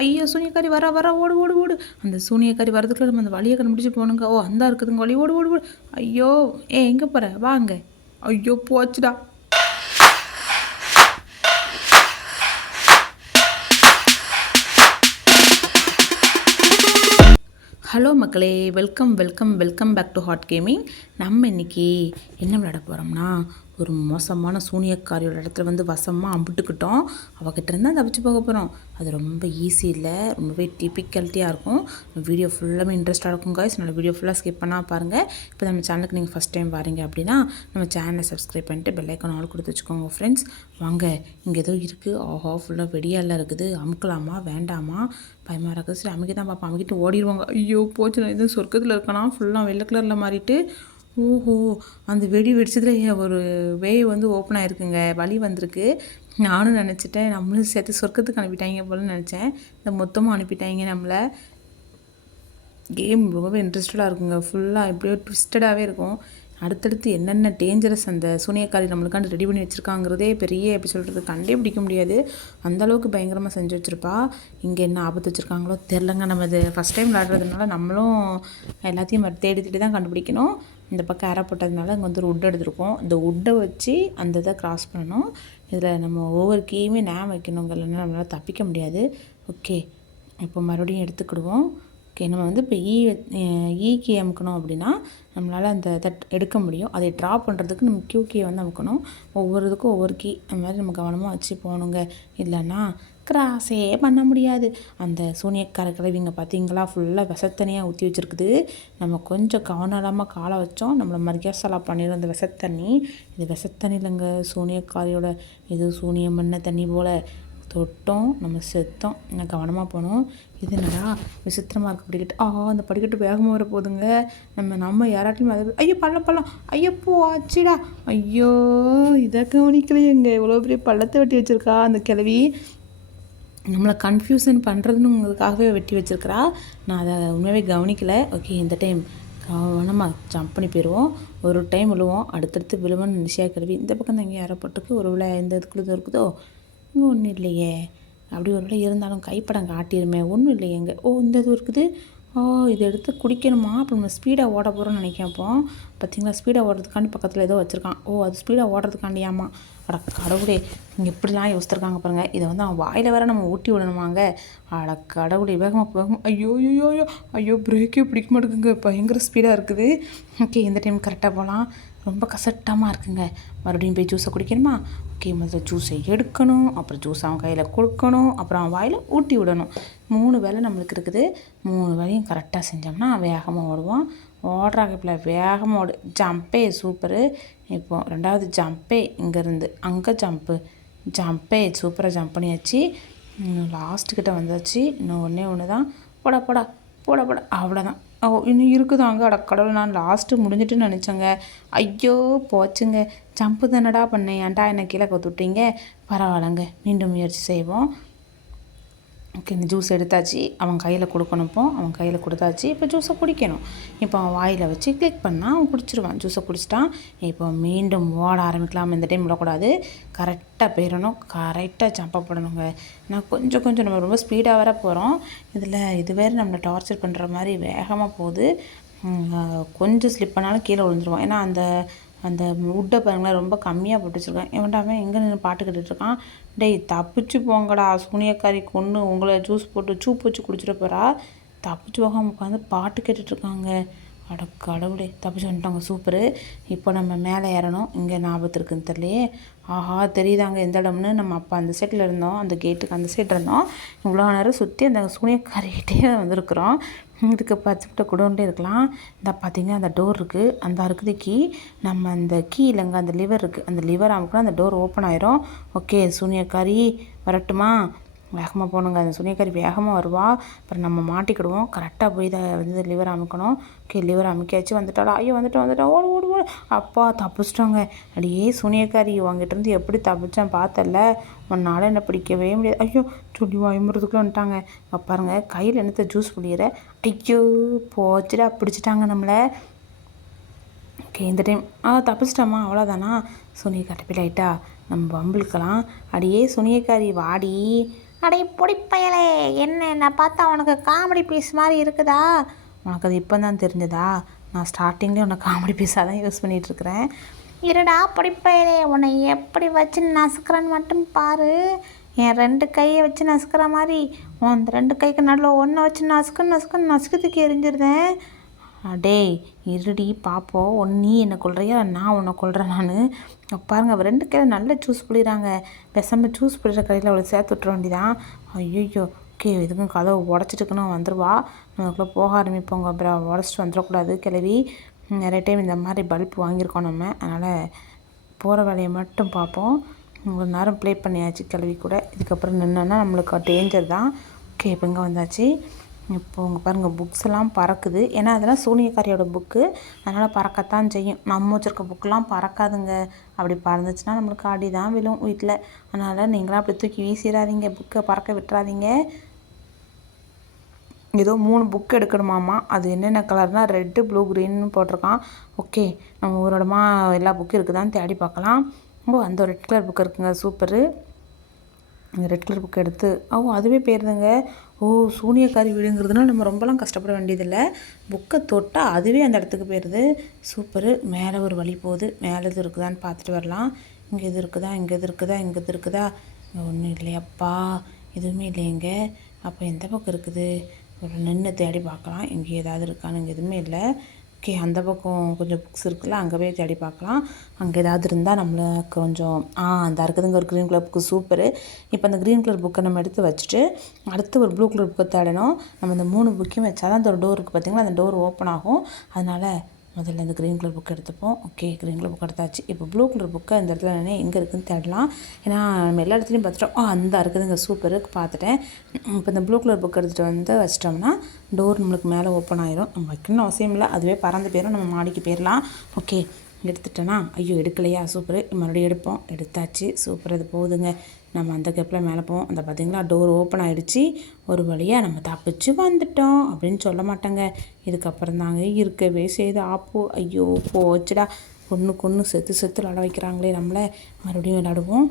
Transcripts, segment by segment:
ஐயோ சூனியக்காரி வரா வரா ஓடு ஓடு ஓடு. அந்த சூனியக்காரி வரதுக்குள்ள நம்ம அந்த வழியை கண்டுபிடிச்சி போகணுங்க. ஓ அந்தா இருக்குதுங்க வழி, ஓடு ஓடு ஓடு. ஐயோ எங்கே போகிற வாங்க. ஐயோ போச்சுடா. ஹலோ மக்களே, welcome welcome welcome back to hot gaming. நம்ம இன்றைக்கி என்ன விளையாட போகிறோம்னா, ஒரு மோசமான சூனியக்காரியோட இடத்துல வந்து வசமாக அம்பிட்டுக்கிட்டோம். அவகிட்ட இருந்தால் தப்பிச்சு போக போகிறோம். அது ரொம்ப ஈஸி இல்லை, ரொம்பவே டிபிக்கல்ட்டியாக இருக்கும். வீடியோ ஃபுல்லாமே இன்ட்ரெஸ்ட்டாக இருக்கும் காய்ஸ். என்னோடய வீடியோ ஃபுல்லாக ஸ்கிப் பண்ணால் பாருங்கள். இப்போ நம்ம சேனலுக்கு நீங்கள் ஃபஸ்ட் டைம் பாருங்க அப்படின்னா நம்ம சேனலை சப்ஸ்கிரைப் பண்ணிட்டு பெல் ஐக்கான் ஆல் கொடுத்து வச்சுக்கோங்க ஃப்ரெண்ட்ஸ். வாங்க, இங்கே ஏதோ இருக்குது. ஆஹா ஃபுல்லாக வெடியாலாம் இருக்குது. அமுக்கலாமா வேண்டாமா பயமாக இருக்குது. சரி அமைக்க தான் பார்ப்போம். அமைக்கிட்டு ஓடிடுவாங்க. ஐயோ போச்சு, நான் எதுவும் சொர்க்கத்தில் இருக்கனா. ஃபுல்லாக வெள்ளை கலரில் மாறிட்டு ஓஹோ அந்த வெடி வெடிச்சதில் ஒரு வேவ் வந்து ஓப்பன் ஆகிருக்குங்க. வலி வந்திருக்கு. நானும் நினச்சிட்டேன் நம்மளும் சேர்த்து சொர்க்கத்துக்கு அனுப்பிட்டாங்க போலன்னு நினச்சேன். இந்த மொத்தமாக அனுப்பிட்டாங்க நம்மளை. கேம் ரொம்பவே இன்ட்ரெஸ்டடாக இருக்குங்க. ஃபுல்லாக எப்படியோ ட்விஸ்டடாகவே இருக்கும். அடுத்தடுத்து என்னென்ன டேஞ்சரஸ் அந்த சூனியக்காரி நம்மளுக்காண்டு ரெடி பண்ணி வச்சுருக்காங்கிறதே பெரிய எப்படி சொல்கிறது கண்டே பிடிக்க முடியாது. அந்தளவுக்கு பயங்கரமாக செஞ்சு வச்சுருப்பா. இங்கே என்ன ஆபத்து வச்சுருக்காங்களோ தெரிலங்க. நம்ம இது ஃபஸ்ட் டைம் விளாட்றதுனால நம்மளும் எல்லாத்தையும் தேடி தேடி தான் கண்டுபிடிக்கணும். இந்த பக்கம் அரை போட்டதுனால இங்கே வந்து ஒரு உட் எடுத்துருக்கோம். இந்த உட்டை வச்சு அந்த இதை க்ராஸ் பண்ணணும். இதில் நம்ம ஒவ்வொரு கீயுமே நேம் வைக்கணுங்க, இல்லைன்னா நம்மளால் தப்பிக்க முடியாது. ஓகே, இப்போ மறுபடியும் எடுத்துக்கிடுவோம். ஓகே, நம்ம வந்து இப்போ ஈக்கி அமுக்கணும் அப்படின்னா நம்மளால் அந்த இதை எடுக்க முடியும். அதை ட்ரா பண்ணுறதுக்கு நம்ம கீயை வந்து அமுக்கணும். ஒவ்வொரு இதுக்கும் ஒவ்வொரு கீ அந்த மாதிரி நம்ம கவனமாக வச்சு போகணுங்க. இல்லைன்னா கிராஸே பண்ண முடியாது. அந்த சூனியக்கார கிழவிங்க பார்த்தீங்களா ஃபுல்லாக விஷத்தண்ணியாக ஊற்றி வச்சுருக்குது. நம்ம கொஞ்சம் கவனம் இல்லாமல் காலை வச்சோம், நம்மளை மரியாசலா பண்ணிடும் அந்த விஷத்தண்ணி. இது விஷத்தண்ணி இல்லைங்க, சூனியக்காரியோட இது சூனியம் பண்ண தண்ணி போல். தொட்டோம் நம்ம செத்தோம். நான் கவனமாக போனோம். இது என்னடா விசித்திரமாக இருக்குது படிக்கட்டு. அந்த படிக்கட்டு வேகமாக வர போதுங்க. நம்ம யாராட்டையும் அதை ஐயோ பள்ளம் ஐயப்போ ஆச்சுடா. ஐயோ இதை கவனிக்கலையேங்க. இவ்வளோ பெரிய பள்ளத்தை வெட்டி வச்சுருக்கா அந்த கிழவி. நம்மளை கன்ஃபியூஷன் பண்ணுறதுனுங்கிறதுக்காகவே வெட்டி வச்சுருக்கிறா. நான் அதை உண்மையாகவே கவனிக்கலை. ஓகே, இந்த டைம் கவனமாக ஜம்ப் பண்ணி போயிடுவோம். ஒரு டைம் விழுவோம், அடுத்தடுத்து விழுவோன்னு நினச்சியா கிழவி. இந்த பக்கம் தான் இங்கே யாரப்பட்டுக்கு ஒரு விழா எந்த இதுக்குள்ளது இருக்குதோ. இங்கே ஒன்றும் இல்லையே. அப்படி ஒரு விட இருந்தாலும் கைப்படம் காட்டிடுமே. ஒன்றும் இல்லையே எங்கே. இந்த இது இருக்குது. இதை எடுத்து குடிக்கணுமா. அப்போ நம்ம ஸ்பீடாக ஓட போகிறோம்னு நினைக்கப்போம். பார்த்தீங்களா, ஸ்பீடாக ஓடுறதுக்காண்டி பக்கத்தில் ஏதோ வச்சுருக்கான். அது ஸ்பீடாக ஓடுறதுக்காண்டியாமா. அட கடவுளே, இங்கே எப்படிலாம் யோசிச்சிருக்காங்க பாருங்கள். இதை வந்து அவன் வாயில் வேற நம்ம ஊட்டி விடணுமாங்க. அட கடவுளே, வேகமாக ஐயோ ஐயோ ஐயோ ஐயோ பிரேக்கே பிடிக்க மாட்டேங்குங்க. பயங்கர ஸ்பீடாக இருக்குது. ஓகே, இந்த டைம் கரெக்டாக போகலாம். ரொம்ப கசட்டமாக இருக்குங்க. மறுபடியும் போய் ஜூஸை குடிக்கணுமா. ஓகே, முதல்ல ஜூஸை எடுக்கணும், அப்புறம் ஜூஸ் அவன் கையில் கொடுக்கணும், அப்புறம் அவன் வாயில் ஊட்டி விடணும். 3 வேலை நம்மளுக்கு இருக்குது. 3 வேலையும் கரெக்டாக செஞ்சோம்னா வேகமாக ஓடுவான். ஓடுறாங்க இப்போ வேகமாக ஓடு. ஜம்பே சூப்பரு. இப்போ 2வது ஜம்பே இங்கேருந்து அங்கே ஜம்பே சூப்பராக ஜம்ப் பண்ணியாச்சு. லாஸ்ட்டுக்கிட்ட வந்தாச்சு. இன்னும் ஒன்று தான். போடா போடா போடா போடா அவ்வளோதான். இன்னும் இருக்குதாங்க. அட கடவுள், நான் லாஸ்ட்டு முடிஞ்சிட்டுன்னு நினச்சேங்க. ஐயோ போச்சுங்க. ஜம்ப்பு தானடா பண்ணேன், ஏன்டா என்னை கீழே கற்றுட்டீங்க. பரவாயில்லைங்க, மீண்டும் முயற்சி செய்வோம். ஓகே, இந்த ஜூஸ் எடுத்தாச்சு. அவன் கையில் கொடுக்கணும். இப்போ அவன் கையில் கொடுத்தாச்சு. இப்போ ஜூஸை குடிக்கணும். இப்போ அவன் வாயில் வச்சு கிளிக் பண்ணால் அவன் குடிச்சிருவான். ஜூஸை குடிச்சிட்டான். இப்போ மீண்டும் ஓட ஆரம்பிக்கலாம். இந்த டைம் விடக்கூடாது, கரெக்டாக போயிடணும், கரெக்டாக ஜம்ப் போடணுங்க. நான் கொஞ்சம் நம்ம ரொம்ப ஸ்பீடாக வர போகிறோம். இது வேறு நம்மளை டார்ச்சர் பண்ணுற மாதிரி வேகமாக போகுது. கொஞ்சம் ஸ்லிப் பண்ணாலும் கீழே விழுந்துருவோம். ஏன்னா அந்த உட்டை பாருங்களேன் ரொம்ப கம்மியாக போட்டு வச்சுருக்கேன். இவன்டாமே எங்கே நின்று பாட்டு கேட்டுட்ருக்கான். டேய் தப்பிச்சு போங்கடா, சூனியக்காரி கொன்று உங்களை ஜூஸ் போட்டு சூப்பு வச்சு குடிச்சிட போகிறா. தப்பிச்சு போகாமல் உட்காந்து பாட்டு கேட்டுட்ருக்காங்க. அட கடவுளே, தப்பிச்சு வந்துட்டாங்க. சூப்பரு. இப்போ நம்ம மேலே ஏறணும். இங்கே ஞாபகத்து இருக்குன்னு தெரியலையே. தெரியுதாங்க எந்த இடம்னு. நம்ம அப்போ அந்த சைடில் இருந்தோம், அந்த கேட்டுக்கு அந்த சைடு இருந்தோம். இவ்வளோ நேரம் சுற்றி அந்த சூனியக்காரிகிட்டே வந்திருக்கிறோம். இதுக்கு பச்சைப்பட்ட குடோன்ட்டே இருக்கலாம். இந்த பார்த்திங்கன்னா அந்த டோர் இருக்குது, அந்த இருக்குது கீ. நம்ம அந்த கீ இல்லைங்க, அந்த லிவர் இருக்குது, அந்த லிவர் அமுக்குனா அந்த டோர் ஓப்பன் ஆயிரும். ஓகே, சூனியக்காரி வரட்டுமா. வேகமாக போகணுங்க. அந்த சூனியக்காரி வேகமாக வருவா. அப்புறம் நம்ம மாட்டிக்கிடுவோம். கரெக்டாக போய் இதை வந்து லிவர் அமுக்கணும். ஓகே, லிவர் அமுக்கியாச்சு. வந்துட்டாளா. ஐயோ வந்துட்டா ஓடு ஓடு ஓடு. அப்பா தப்பிச்சிட்டோங்க. அடியே சூனியக்காரி வாங்கிட்டு எப்படி தப்பிச்சேன் பார்த்தல. உன்னால் என்னை பிடிக்கவே முடியாது. ஐயோ சொல்லி வாய்முறதுக்குள்ளே வந்துட்டாங்க. பாருங்கள், கையில் என்னத்த ஜூஸ் புளியிற. ஐயோ போச்சுடா, பிடிச்சிட்டாங்க நம்மளை. ஓகே, இந்த டைம் தப்பிச்சிட்டோமா, அவ்வளோதானா. சூனியக்காரி லைட்டா நம்ம வம்பிழுக்கலாம். அடியே சூனியக்காரி வாடி. அடே பொடிப்பயலே, என்ன பார்த்தா உனக்கு காமெடி பீஸ் மாதிரி இருக்குதா? உனக்கு அது இப்போ தான் தெரிஞ்சதா? நான் ஸ்டார்டிங்லேயே உன்னை காமெடி பீஸாக தான் யூஸ் பண்ணிகிட்ருக்கிறேன். இருடா பொடிப்பயலே, உன்னை எப்படி வச்சு நசுக்கிறேன்னு மட்டும் பாரு. என் 2 கையை வச்சு நசுக்கிற மாதிரி உன் 2 கைக்கு நடுவில் ஒன்றை வச்சு நசுக்கிறதுக்கு எரிஞ்சிருந்தேன். அடே இருடி பார்ப்போம், நீ என்னை கொள்றியா நான் உன்னை கொள்கிறேன். நான் பாருங்கள், அவள் 2 கையில் நல்ல ஜூஸ் புளிகிறாங்க. பேசாமல் ஜூஸ் புளிகிற கடையில் அவளை சேர்த்து விட்டுற வேண்டிதான். ஐயோ ஓகே, இதுக்கும் கதவை உடச்சிட்டுக்குன்னு வந்துடுவா. நமக்குள்ளே போக ஆரம்பிப்போங்க. அப்புறம் உடச்சிட்டு வந்துடக்கூடாது கிளவி. நிறைய டைம் இந்த மாதிரி பல்ப் வாங்கியிருக்கோம் நம்ம. அதனால் போகிற வேலையை மட்டும் பார்ப்போம். ஒரு நேரம் ப்ளே பண்ணியாச்சு கிளவி கூட. இதுக்கப்புறம் நின்னோன்னா நம்மளுக்கு டேஞ்சர் தான். ஓகே, இப்போ இங்கே வந்தாச்சு. இப்போ உங்க பாருங்கள், புக்ஸ் எல்லாம் பறக்குது. ஏன்னா அதெல்லாம் சூனியக்காரியோட புக்கு, அதனால் பறக்கத்தான் செய்யும். நம்ம வச்சுருக்க புக்கெலாம் பறக்காதுங்க. அப்படி பறந்துச்சுன்னா நம்மளுக்கு அடி தான் விழும் வீட்டில். அதனால் நீங்களாம் அப்படி தூக்கி வீசிடாதீங்க, புக்கை பறக்க விட்டுறாதீங்க. ஏதோ 3 புக் எடுக்கணுமாம்மா. அது என்னென்ன கலர்னால் ரெட்டு, ப்ளூ, க்ரீன்னு போட்டிருக்கான். ஓகே, நம்ம ஒரு இடமா எல்லா புக்கும் இருக்குதான்னு தேடி பார்க்கலாம். அந்த ரெட் கலர் புக்கு இருக்குங்க, சூப்பரு. அந்த ரெட் கலர் புக்கு எடுத்து அதுவே போயிருதுங்க. சூனியக்காரி வீடுங்கிறதுனால நம்ம ரொம்பலாம் கஷ்டப்பட வேண்டியதில்லை. புக்கை தொட்டால் அதுவே அந்த இடத்துக்கு போயிடுது. சூப்பரு. மேலே ஒரு வழி போகுது. மேலே எது இருக்குதான்னு பார்த்துட்டு வரலாம். இங்கே எது இருக்குதா, இங்கே எது இருக்குதா, இங்கே எது இருக்குதா? இங்கே ஒன்றும் இல்லையாப்பா, எதுவுமே இல்லைங்க. அப்போ எந்த பக்கம் இருக்குது? ஒரு நின்று தேடி பார்க்கலாம், இங்கே ஏதாவது இருக்கான்னு. இங்கே எதுவுமே இல்லை. ஓகே, அந்த பக்கம் கொஞ்சம் புக்ஸ் இருக்குல்ல, அங்கே போய் தேடி பார்க்கலாம். அங்கே ஏதாவது இருந்தால் நம்மளுக்கு கொஞ்சம் அந்த இருக்குதுங்க ஒரு க்ரீன் கலர் புக்கு, சூப்பரு. இப்போ அந்த க்ரீன் கலர் புக்கை நம்ம எடுத்து வச்சுட்டு அடுத்து ஒரு ப்ளூ கலர் புக்கை தேடணும். நம்ம இந்த 3 புக்கையும் வச்சா தான் அந்த ஒரு டோர் இருக்குது பார்த்திங்களா, அந்த டோர் ஓப்பன் ஆகும். அதனால் முதல்ல இந்த க்ரீன் கலர் புக் எடுத்துப்போம். ஓகே, க்ரீன் கலர் புக் எடுத்தாச்சு. இப்போ ப்ளூ கலர் புக்கை இந்த இடத்துல என்ன எங்கே இருக்குதுன்னு தேடலாம். ஏன்னா நம்ம எல்லா இடத்துலையும் பார்த்துட்டோம். அந்த இருக்குதுங்க, சூப்பரு, பார்த்துட்டேன். இப்போ இந்த ப்ளூ கலர் புக் எடுத்துகிட்டு வந்து வச்சிட்டோம்னா டோர் நம்மளுக்கு மேலே ஓப்பன் ஆயிரும். நம்ம வைக்கணும்னு அவசியம் இல்லை, அதுவே பறந்து போயிடும். நம்ம மாடிக்கு போயிடலாம். ஓகே, எடுத்துட்டேன்னா ஐயோ எடுக்கலையா, சூப்பரு. மறுபடியும் எடுப்போம். எடுத்தாச்சு, சூப்பர். அது போகுதுங்க. நம்ம அந்த கேப்பில் மேலே போவோம். அந்த பார்த்திங்களா டோர் ஓப்பன் ஆகிடுச்சு. ஒரு வழியாக நம்ம தப்பிச்சு வந்துட்டோம் அப்படின்னு சொல்ல மாட்டேங்க. இதுக்கப்புறம் தாங்க இருக்கவே செய்து ஆப்போ. ஐயோ போச்சுடா, கொன்று செத்து விளாட வைக்கிறாங்களே நம்மளை. மறுபடியும் விளாடுவோம்.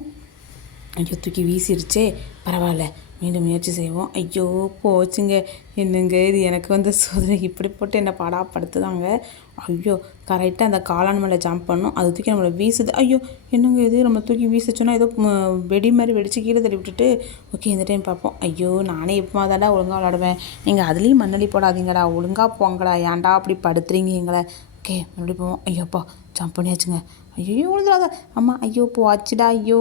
ஐயோ தூக்கி வீசிடுச்சே, பரவாயில்ல, மீண்டும் முயற்சி செய்வோம். ஐயோ போச்சுங்க. என்னங்க இது எனக்கு வந்து சோதனை இப்படி போட்டு என்னை பாடாப்படுத்துதாங்க. ஐயோ கரெக்டாக அந்த காளான் மேலே ஜம்ப் பண்ணோம், அது தூக்கி நம்மளை வீசுது. ஐயோ என்னங்க இது, நம்ம தூக்கி வீசிச்சோன்னா ஏதோ வெடி மாதிரி வெடித்து கீழே தள்ளி விட்டுட்டு. ஓகே, இந்த டைம் பார்ப்போம். ஐயோ நானே எப்போ தாடா ஒழுங்காக விளாடுவேன். நீங்கள் அதுலேயும் மண்ணலி போடாதீங்கடா, ஒழுங்காக போங்கடா, ஏன்டா அப்படி படுத்துறீங்க எங்களை. ஓகே மறுபடியும் போவோம். ஐயோப்பா ஜம்ப் பண்ணியாச்சுங்க. ஐயோ விழுந்துடாத அம்மா. ஐயோ போச்சுடா. ஐயோ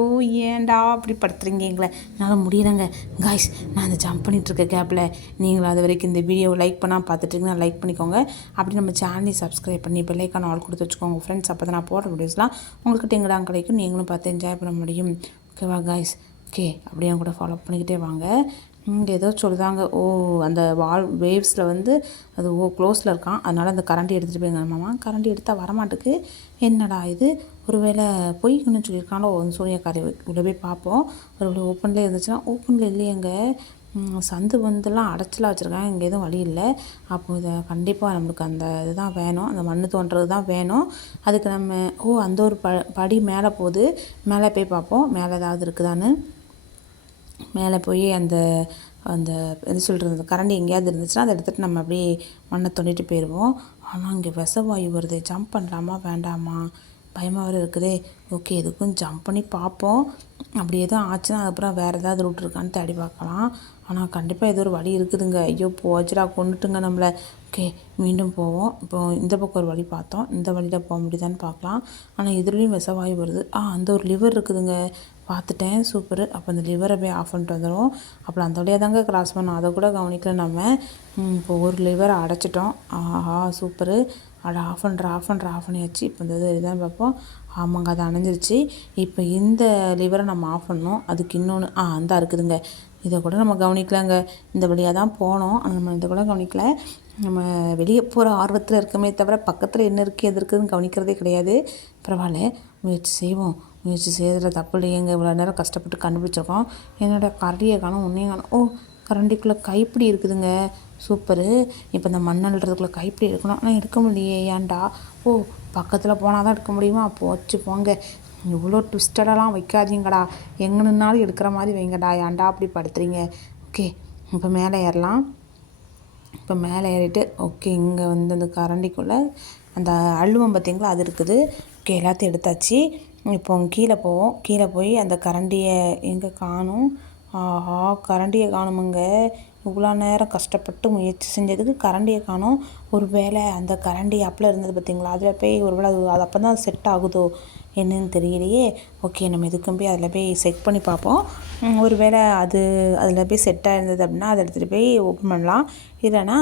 ஏன்டா அப்படி படுத்துறீங்க எங்களை, என்னால் முடியலைங்க. காய்ஸ், நான் இந்த ஜம்ப் பண்ணிகிட்ருக்க கேப்பில் நீங்களும் அது வரைக்கும் இந்த வீடியோவை லைக் பண்ணால் பார்த்துட்டிங்கன்னா லைக் பண்ணிக்கோங்க. அப்படி நம்ம சேனலையும் சப்ஸ்கிரைப் பண்ணி பெல்லைக்கான ஆள் கொடுத்து வச்சுக்கோங்க ஃப்ரெண்ட்ஸ். அப்போ தான் நான் போடுற வீடியோஸ்லாம் உங்களுக்கு டெங்கடாங்க கிடைக்கும், நீங்களும் பார்த்து என்ஜாய் பண்ண முடியும். ஓகேவா காய்ஸ்? ஓகே, அப்படியே கூட ஃபாலோ பண்ணிக்கிட்டே வாங்க. இங்கே ஏதோ சொல்லுதாங்க. அந்த வேவ்ஸில் வந்து அது க்ளோஸில் இருக்கான், அதனால் அந்த கரண்டி எடுத்துகிட்டு போய்ங்க மாமா. கரண்டி எடுத்தால் வரமாட்டுக்கு. என்னடா இது, ஒரு வேளை பொய்க்குன்னு சொல்லியிருக்காங்களோ சூனியக்காரி. உள்ள போய் பார்ப்போம். ஒரு ஓப்பன்லேயே இருந்துச்சுன்னா. ஓப்பனில் இல்லையேங்க, சந்து வந்துலாம் அடைச்சலாக வச்சுருக்காங்க. இங்கே எதுவும் வழி இல்லை. அப்போ இதை கண்டிப்பாக நம்மளுக்கு அந்த இதுதான் வேணும், அந்த மண் தோன்றது தான் வேணும். அதுக்கு நம்ம அந்த ஒரு படி மேலே போகுது, மேலே போய் பார்ப்போம் மேலே ஏதாவது இருக்குதான்னு. மேலே போய் அந்த அந்த எது சொல்கிறது, அந்த கரண்டி எங்கேயாவது இருந்துச்சுன்னா அதை எடுத்துகிட்டு நம்ம அப்படியே மண்ணை தோண்டிட்டு போயிடுவோம். ஆனால் இங்கே விஷவாயு வருது, ஜம்ப் பண்ணலாமா வேண்டாமா, பயமாக வேறு இருக்குதே. ஓகே, எதுக்கும் ஜம்ப் பண்ணி பார்ப்போம். அப்படி எதுவும் ஆச்சுன்னா அதுக்கப்புறம் வேறு ஏதாவது ரூட் இருக்கான்னு தேடி பார்க்கலாம். ஆனால் கண்டிப்பாக ஏதோ ஒரு வழி இருக்குதுங்க. ஐயோ போச்சுடா, கொண்டுட்டுங்க நம்மளை. ஓகே, மீண்டும் போவோம். இப்போ இந்த பக்கம் ஒரு வழி பார்த்தோம், இந்த வழியில் போக முடியுதான்னு பார்க்கலாம். ஆனால் இதுலேயும் விஷவாயு வருது. அந்த ஒரு லிவர் இருக்குதுங்க, பார்த்துட்டேன். சூப்பரு. அப்போ அந்த லிவரை போய் ஆஃப் பண்ணிட்டு வந்துடும். அப்புறம் அந்த வழியாக தாங்க கிராஸ் பண்ணோம், அதை கூட கவனிக்கல நம்ம. இப்போ ஒரு லிவரை அடைச்சிட்டோம். ஆஹா சூப்பரு. ஆஃப் பண்ணியாச்சு. இப்போ இந்த இதுதான் பார்ப்போம். ஆமாங்க, அது அணைஞ்சிருச்சு. இப்போ இந்த லிவரை நம்ம ஆஃப் பண்ணோம். அதுக்கு இன்னொன்று அந்த இருக்குதுங்க, இதை கூட நம்ம கவனிக்கலாங்க. இந்த வழியாக தான் போனோம், ஆனால் நம்ம இதை கூட கவனிக்கல. நம்ம வெளியே போகிற ஆர்வத்தில் இருக்கமே தவிர பக்கத்தில் என்ன இருக்குது எது இருக்குதுன்னு கவனிக்கிறதே கிடையாது. பரவாயில்ல, முயற்சி செய்வோம். முயற்சி செய்கிற தப்பு இல்லையேங்க. இவ்வளோ நேரம் கஷ்டப்பட்டு கண்டுபிடிச்சிருக்கோம். என்னோடய கரண்டியை காணும், உன்னையும் காணும். கரண்டிக்குள்ளே கைப்பிடி இருக்குதுங்க, சூப்பரு. இப்போ இந்த மண்ணல்றதுக்குள்ளே கைப்பிடி இருக்கணும், ஆனால் எடுக்க முடியலையே, ஏன்டா? பக்கத்தில் போனால் தான் எடுக்க முடியுமா? போச்சு போங்க. இவ்வளோ ட்விஸ்டடெல்லாம் வைக்காதீங்கடா, எங்கே நின்னாலும் எடுக்கிற மாதிரி வைங்கடா, ஏன்டா அப்படி படுத்துறீங்க. ஓகே, இப்போ மேலே ஏறலாம். இப்போ மேலே ஏறிட்டு ஓகே, இங்கே வந்து அந்த கரண்டிக்குள்ளே அந்த அள்ளுவம் பார்த்திங்களா, அது இருக்குது. ஓகே, எல்லாத்தையும் எடுத்தாச்சு. இப்போ கீழே போவோம். கீழே போய் அந்த கரண்டியை எங்கே காணும். ஆஹா, கரண்டியை காணுமுங்க. இவ்வளோ நேரம் கஷ்டப்பட்டு முயற்சி செஞ்சதுக்கு கரண்டியை காணும். ஒரு வேளை அந்த கரண்டி அப்பள இருந்தது பார்த்திங்களா, அதில் போய் ஒரு வேளை அது அப்போ தான் செட் ஆகுதோ என்னன்னு தெரியலையே. ஓகே, நம்ம எதுக்கும் போய் அதில் போய் செக் பண்ணி பார்ப்போம். ஒரு வேளை அதில் போய் செட்டாக இருந்தது அப்படின்னா அதை எடுத்துகிட்டு போய் ஓப்பன் பண்ணலாம். இல்லைனா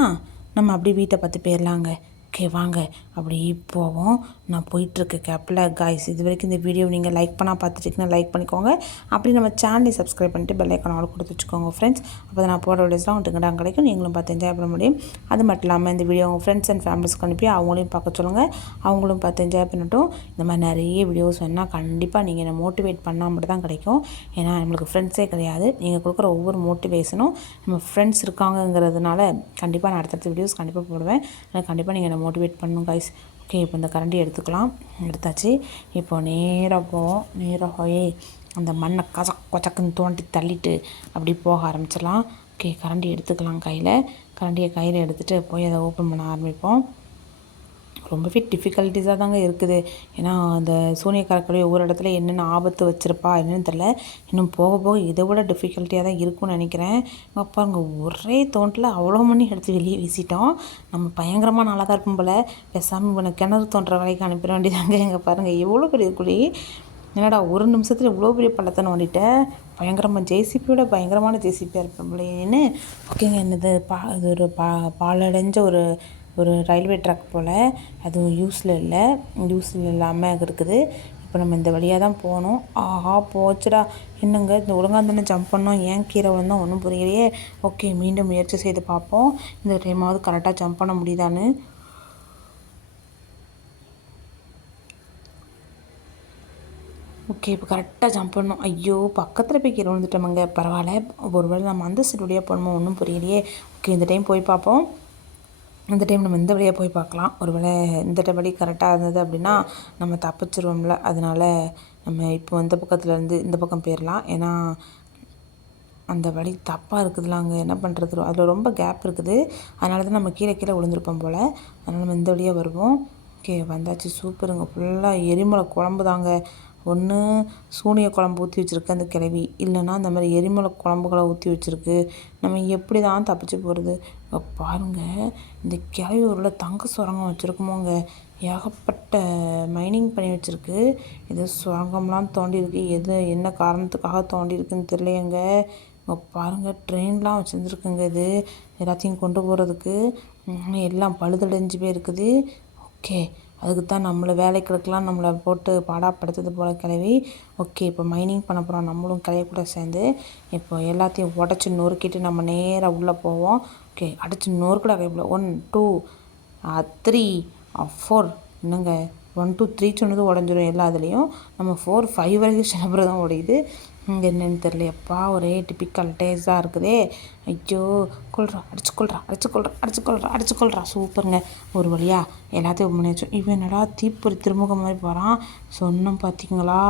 நம்ம அப்படி வீட்டை பார்த்து போயிடலாங்க. ஓகே, வாங்க அப்படி போவோம். நான் போயிட்டுருக்க கேப்பில் காய்ஸ், இது வரைக்கும் இந்த வீடியோ நீங்கள் லைக் பண்ணால் பார்த்துட்டிங்கன்னா லைக் பண்ணிக்கோங்க. அப்படி நம்ம சேனலை சப்ஸ்கிரைப் பண்ணிட்டு பெல் ஐக்கான் ஆல் கொடுத்து வச்சுக்கோங்க ஃப்ரெண்ட்ஸ். அப்போ நான் போடுற வீடியோஸ்லாம் உங்களுக்கு இடம் கிடைக்கும், நீங்களும் பார்த்து என்ஜாய் பண்ண முடியும். அது மட்டும் இல்லாமல் இந்த வீடியோ உங்கள் ஃப்ரெண்ட்ஸ் அண்ட் ஃபேமிலிஸ்க்கு அனுப்பி அவங்களையும் பார்க்க சொல்லுங்கள், அவங்களும் பார்த்து என்ஜாய் பண்ணட்டும். இந்த மாதிரி நிறைய வீடியோஸ் வேணால் கண்டிப்பாக நீங்கள் என்னை மோட்டிவேட் பண்ணால் மட்டும் தான் கிடைக்கும். ஏன்னா நம்மளுக்கு ஃப்ரெண்ட்ஸே கிடையாது. நீங்கள் கொடுக்குற ஒவ்வொரு மோட்டிவேஷனும் நம்ம ஃப்ரெண்ட்ஸ் இருக்காங்கங்கிறதுனால கண்டிப்பாக நான் அடுத்தடுத்த வீடியோஸ் கண்டிப்பாக போடுவேன். ஆனால் கண்டிப்பாக நீங்கள் என்னை மோட்டிவேட் பண்ணணும் காய்ஸ். ஓகே, இப்போ இந்த கரண்டி எடுத்துக்கலாம். எடுத்தாச்சு. இப்போ நேராக போவோம். நேராக போய் அந்த மண்ணை கொச்சக்குன்னு தோண்டி தள்ளிட்டு அப்படி போக ஆரம்பிச்சிடலாம். ஓகே, கரண்டி எடுத்துக்கலாம் கையில். கரண்டியை கையில் எடுத்துகிட்டு போய் அதை ஓப்பன் பண்ண ஆரம்பிப்போம். ரொம்பவே டிஃபிகல்ட்டிஸாக தாங்க இருக்குது. ஏன்னா அந்த சூனியக்காரக்கூடிய ஒவ்வொரு இடத்துல என்னென்ன ஆபத்து வச்சுருப்பா என்னென்னு தெரில. இன்னும் போக போக இதை விட டிஃபிகல்ட்டியாக தான் இருக்கும்னு நினைக்கிறேன். அப்போ அங்கே ஒரே தோண்டில் அவ்வளோ மணி எடுத்து வெளியே வீசிட்டோம். நம்ம பயங்கரமாக நல்லா தான் இருப்போம் போல். பேசாமல் இவனை கிணறு தோன்ற வேலைக்கு அனுப்பிட வேண்டியதாங்க. எங்கே பாருங்கள் எவ்வளோ பெரிய குழி. என்னடா ஒரு நிமிஷத்தில் இவ்வளோ பெரிய பள்ளத்தை நோண்டிட்டேன். பயங்கரமாக ஜேசிபியோட பயங்கரமான ஜேசிபியாக இருப்பேன் போலேன்னு. ஓகேங்க, என்னது இது ஒரு பாலடைஞ்ச ஒரு ரயில்வே ட்ராக் போல். அதுவும் யூஸில் இல்லாமல் இருக்குது. இப்போ நம்ம இந்த வழியாக தான் போகணும். ஆஹா, போச்சுடா. என்னங்க இந்த ஒழுங்காந்தானே ஜம்ப் பண்ணோம், ஏன் கீழே விழுந்தோம் ஒன்றும் புரியலையே. ஓகே, மீண்டும் முயற்சி செய்து பார்ப்போம். இந்த டைமாவது கரெக்டாக ஜம்ப் பண்ண முடியுதான்னு. ஓகே, இப்போ கரெக்டாக ஜம்ப் பண்ணணும். ஐயோ, பக்கத்தில் போய் கீழே விழுந்துட்டோமுங்க. பரவாயில்ல, ஒருவேளை நம்ம அந்த சைடு வழியாக போகணுமோ ஒன்றும் புரியலையே. ஓகே, இந்த டைம் போய் பார்ப்போம். இந்த டைம் நம்ம இந்த வழியாக போய் பார்க்கலாம். ஒருவேளை இந்த வழி கரெக்டாக இருந்தது அப்படின்னா நம்ம தப்பிச்சிருவோம்ல. அதனால் நம்ம இப்போ இந்த பக்கத்துலேருந்து இந்த பக்கம் போயிடலாம். ஏன்னா அந்த வழி தப்பாக இருக்குதுல, அங்கே என்ன பண்ணுறது, அதில் ரொம்ப கேப் இருக்குது. அதனால தான் நம்ம கீழே விழுந்திருப்போம் போல். அதனால் நம்ம இந்த வழியாக வருவோம். ஓகே, வந்தாச்சு. சூப்பருங்க. ஃபுல்லாக எரிமலை குழம்பு தாங்க. ஒன்று சூனிய குழம்பு ஊற்றி வச்சுருக்கு அந்த கிழவி, இல்லைன்னா அந்த மாதிரி எரிமலை குழம்புகளை ஊற்றி வச்சுருக்கு. நம்ம எப்படி தான் தப்பிச்சு போகிறது. பாருங்கள், இந்த கிழவி ஒரு தங்க சுரங்கம் வச்சுருக்குமோங்க. ஏகப்பட்ட மைனிங் பண்ணி வச்சுருக்கு. இது சுரங்கம்லாம் தோண்டியிருக்கு. என்ன காரணத்துக்காக தோண்டியிருக்குன்னு தெரியலையங்க. பாருங்கள், ட்ரெயின்லாம் வச்சுருந்துருக்குங்க. இது எல்லாத்தையும் கொண்டு போகிறதுக்கு எல்லாம் பழுதடைஞ்சு போய் இருக்குது. ஓகே, அதுக்கு தான் நம்மளை வேலைகளுக்கெல்லாம் நம்மளை போட்டு பாடாப்படுத்துறது போல் கிளவி. ஓகே, இப்போ மைனிங் பண்ண போகிறோம் நம்மளும் கிளைய கூட சேர்ந்து. இப்போ எல்லாத்தையும் உடச்சி நொறுக்கிட்டு நம்ம நேராக உள்ளே போவோம். ஓகே, அடிச்சு நொறுக்கடா கைப்பில் 1 2 3 4. என்னங்க 1 2 3 சொன்னது உடஞ்சிரும் எல்லா இதுலேயும். நம்ம 4 5 வரைக்கும் சின்னப்புற தான் உடையுது. இங்கே என்னென்னு தெரியலையப்பா, ஒரே டிப்பிக்கல் டேஸ்டாக இருக்குதே. ஐயோ, அடிச்சுக்கொள்றா. சூப்பருங்க. ஒரு வழியா எல்லாத்தையும் முன்னேச்சோம். இவன் என்னடா தீப்பொறி திருமுகம் மாதிரி போகிறான். சொன்னோம் பார்த்தீங்களா,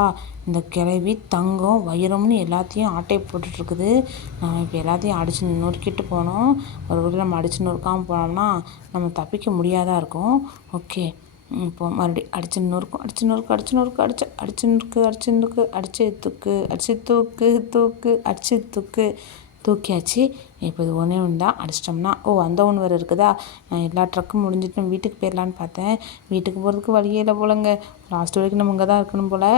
இந்த கிழவி தங்கம் வைரம்னு எல்லாத்தையும் ஆட்டையை போட்டுட்ருக்குது. நம்ம இப்போ எல்லாத்தையும் அடித்து நொறுக்கிட்டு போனோம். ஒரு வழியில் நம்ம அடித்து நொறுக்காமல் போனோம்னா நம்ம தப்பிக்க முடியாதான் இருக்கும். ஓகே, இப்போ மறுபடியும் அடிச்சு நொறுக்கு. தூக்கியாச்சு. இப்போ இது ஒன்று தான் அடிச்சிட்டோம்னா. அந்த ஒன்று வேறு இருக்குதா. நான் எல்லா ட்ரக்கும் முடிஞ்சிட்டு வீட்டுக்கு போயிடலான்னு பார்த்தேன். வீட்டுக்கு போகிறதுக்கு வழியே இல்லை போலங்க. லாஸ்ட் வரைக்கும் நம்ம இங்கே தான் இருக்கணும் போல்.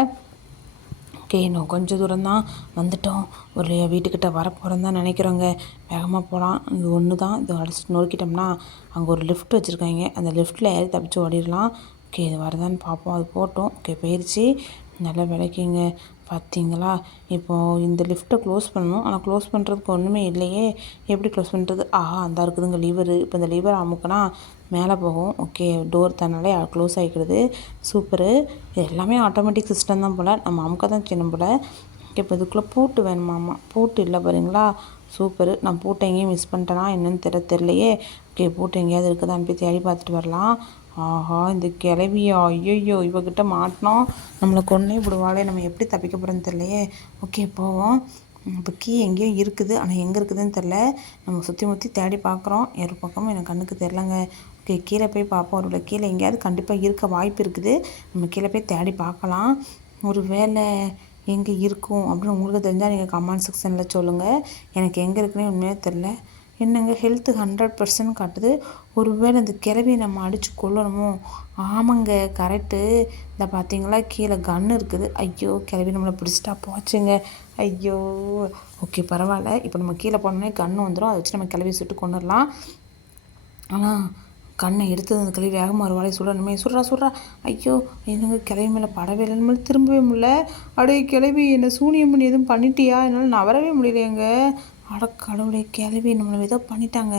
ஓகே, இன்னும் கொஞ்சம் தூரம் தான் வந்துட்டோம். ஒரு வீட்டுக்கிட்ட வரப்போகிறோம் தான் நினைக்கிறோங்க. வேகமாக போகலாம். இது ஒன்று தான். இது அடிச்சுட்டு நொறுக்கிட்டோம்னா அங்கே ஒரு லிஃப்ட் வச்சுருக்காங்க. அந்த லிஃப்ட்டில் ஏறி தப்பிச்சு ஓடிடலாம். ஓகே, இது வரதான்னு பார்ப்போம். அது போட்டோம். ஓகே, போயிடுச்சு. நல்லா விளக்கிங்க. பார்த்தீங்களா, இப்போது இந்த லிஃப்ட்டை க்ளோஸ் பண்ணணும். ஆனால் க்ளோஸ் பண்ணுறதுக்கு ஒன்றுமே இல்லையே. எப்படி க்ளோஸ் பண்ணுறது. அந்த இருக்குதுங்க லிவரு. இப்போ இந்த லிவர் அமுக்குனா மேலே போகும். ஓகே, டோர் தன்னாலே க்ளோஸ் ஆகிக்கிறது. சூப்பரு. இது எல்லாமே ஆட்டோமேட்டிக் சிஸ்டம் தான் போல். நம்ம அமுக்க தான் செய்யணும் போல். இப்போ இதுக்குள்ளே பூட்டு வேணுமாம்மா. பூட்டு இல்லை பாருங்களா. சூப்பரு. நான் பூட்டை எங்கேயும் மிஸ் பண்ணிட்டேனா என்னன்னு தெரியலையே. ஓகே, பூட்டு எங்கேயாவது இருக்குதான்னு போய் தேடி பார்த்துட்டு வரலாம். ஆஹா இந்த கிளவியா ஐயோ இவகிட்ட மாட்டினோம் நம்மளை கொன்னே விடுவாளே, நம்ம எப்படி தப்பிக்க போகிறோன்னு தெரியலையே. ஓகே போவோம். இப்போ கீ எங்கேயோ இருக்குது, ஆனால் எங்கே இருக்குதுன்னு தெரில. நம்ம சுற்றி முற்றி தேடி பார்க்குறோம், ஒரு பக்கமும் எனக்கு கண்ணுக்கு தெரிலங்க. ஓகே கீழே போய் பார்ப்போம், அவரோட கீழே எங்கேயாவது கண்டிப்பாக இருக்க வாய்ப்பு இருக்குது. நம்ம கீழே போய் தேடி பார்க்கலாம். ஒரு வேளை எங்கே இருக்கும் அப்படின்னு உங்களுக்கு தெரிஞ்சால் நீங்கள் கமெண்ட் செக்ஷனில் சொல்லுங்கள். எனக்கு எங்கே இருக்குன்னு உண்மையாக தெரில. என்னங்க ஹெல்த்து 100% காட்டுது. ஒரு வேளை இந்த கிளவியை நம்ம அடித்து கொள்ளணுமோ? ஆமாங்க கரெக்டு. இந்த பார்த்தீங்களா கீழே கன்று இருக்குது. ஐயோ கிளவி நம்மளை பிடிச்சிட்டா போச்சுங்க. ஐயோ ஓகே பரவாயில்ல. இப்போ நம்ம கீழே போனோன்னே கன்று வந்துடும், அதை வச்சு நம்ம கிளவியை சுட்டு கொண்டுடலாம். ஆனால் கண்ணை எடுத்து அந்த கிளவி வேகமாக ஒரு வாழையை சுடணுமே. சுட்றா. ஐயோ எனக்கு கிளவி மேலே படவே இல்லைன்னு மேலே திரும்பவே முடியல. அப்படியே கிளவி என்னை சூனியம் பண்ணி எதுவும் பண்ணிட்டியா? என்னால் நவரவே முடியலையேங்க. அட கடவுளே, கிளவி நம்மளை ஏதோ பண்ணிட்டாங்க,